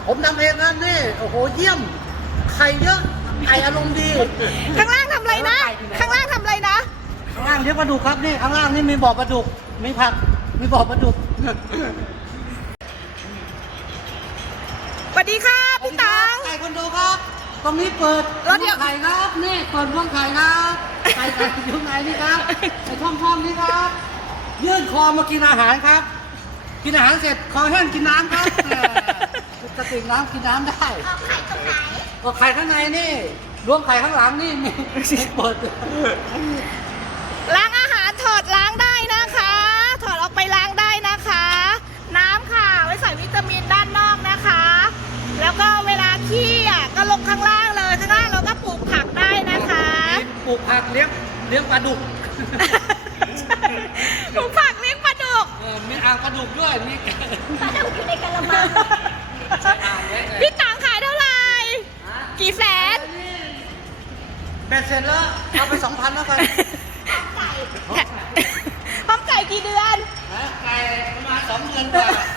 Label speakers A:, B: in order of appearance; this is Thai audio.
A: ผมทำเองนะนี่โอ้โหเยี่ยมไข่เยอะไก่อารมณ์ดี
B: ข้างล่างทำอะไรนะ ข้างล่างทำอะไรนะ
A: ข้างล่างเลี้ยงปลาดุกครับนี่ข้างล่างนี่มีบ่อปลาดุกมีผักมีบ่อปลาดุก
B: สวัสดีค่ะพี่ตัง
A: ไก่คนดูครับ ตรงนี้เปิด
B: แล้วเดี๋ยว
A: ไข่ครับนี่เปิดพวงไข่ครับไก่อยู่ไหนนี่ครับไอ้ช่องนี่ครับยื่นคอมากินอาหารครับ กินอาหารเสร็จคอแห้งกินน้ำครับกระติกน้ำกินน้ำได้ก็ไข่ข้างในนี่รวมไข่ข้างหลังนี่มีเปิด
B: ล้างอาหารถอดล้างได้นะคะ ถอดออกไปล้างได้นะคะ น้ำค่ะไว้ใส่วิตามินด้านนอกนะคะ แล้วก็เวลาขี้อ่ะก็ลงข้างล่างเลยข้างล่างเราก็ปลูกผักได้นะคะ
A: ปลูกผักเลี้ยงปลาดุก
B: ปลูกผักเลี้ยงปลาดุก
A: มีอ่างปลาดุกด้วยมี
B: ปลาดุกอยู่ในกระมังพี่ตังขายเท่าไหร่ กี่แสน
A: เบ็ดเสร็จแล้วเอาไป 2,000แล้วกัน
B: พร้อมไก่กี่เดือน
A: ไก่ประมาณ2 เดือนกว่า